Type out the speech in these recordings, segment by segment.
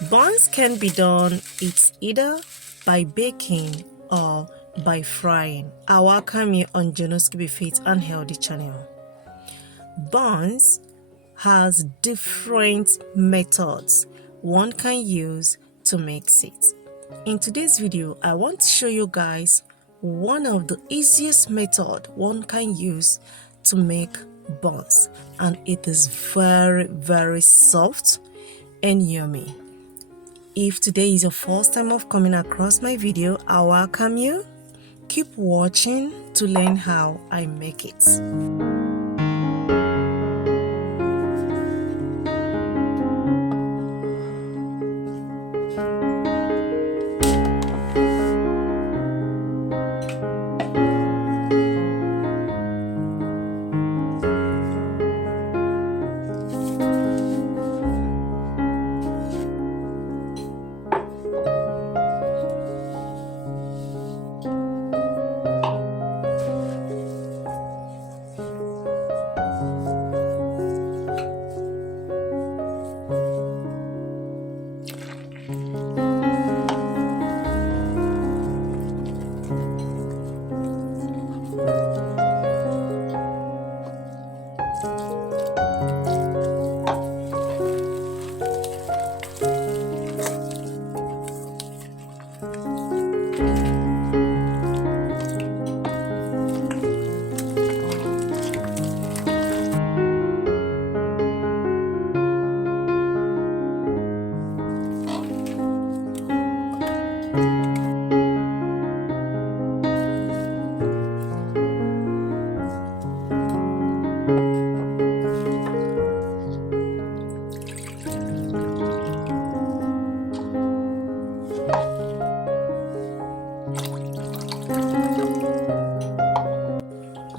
Buns can be done either by baking or by frying. I welcome you on Janosky Fit and Healthy channel. Buns has different methods one can use to make it. In today's video, I want to show you guys one of the easiest method one can use to make buns, and it is very soft and yummy. If today is your first time of coming across my video, I welcome you. Keep watching to learn how I make it.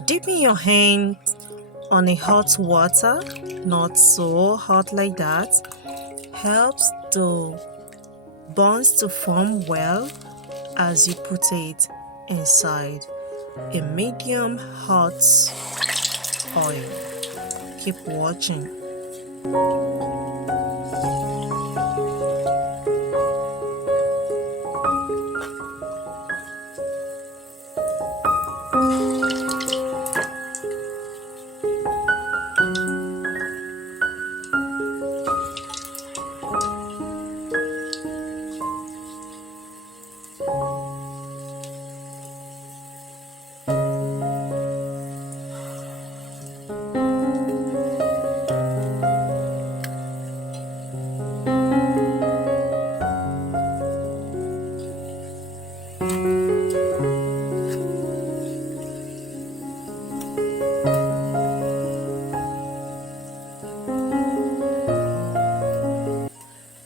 Dipping your hand on a hot water, not so hot like that, helps the buns to form well as you put it inside a medium hot oil. Keep watching.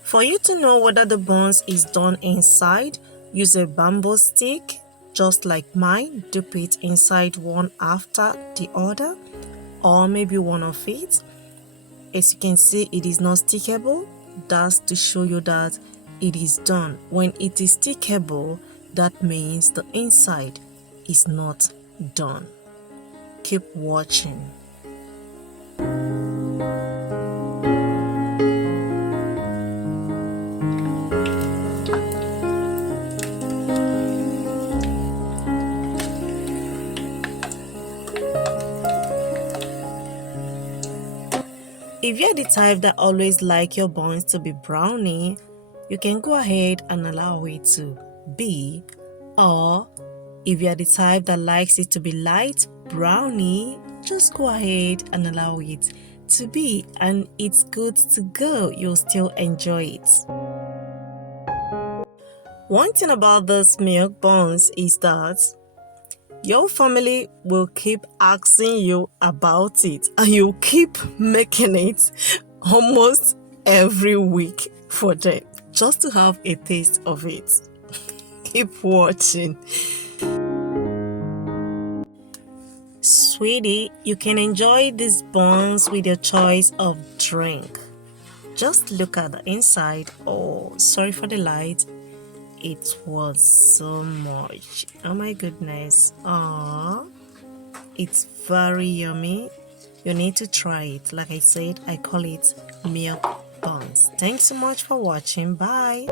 For you to know whether the buns is done inside, use a bamboo stick, just like mine. Dip it inside one after the other, or maybe one of it. As you can see, it is not stickable. That's to show you that it is done. When it is stickable, that means the inside is not done. Keep watching. If you're the type that always like your buns to be brownie, you can go ahead and allow it to be. Or if you're the type that likes it to be light brownie, just go ahead and allow it to be, and it's good to go. You'll still enjoy it. One thing about those milk buns is that your family will keep asking you about it, and you keep making it almost every week for them just to have a taste of it. Keep watching. Sweetie, you can enjoy these buns with your choice of drink. Just look at the inside. Oh, sorry for the light. It was so much. Oh my goodness. It's very yummy. You need to try it. Like I said, I call it milk buns. Thanks so much for watching. Bye.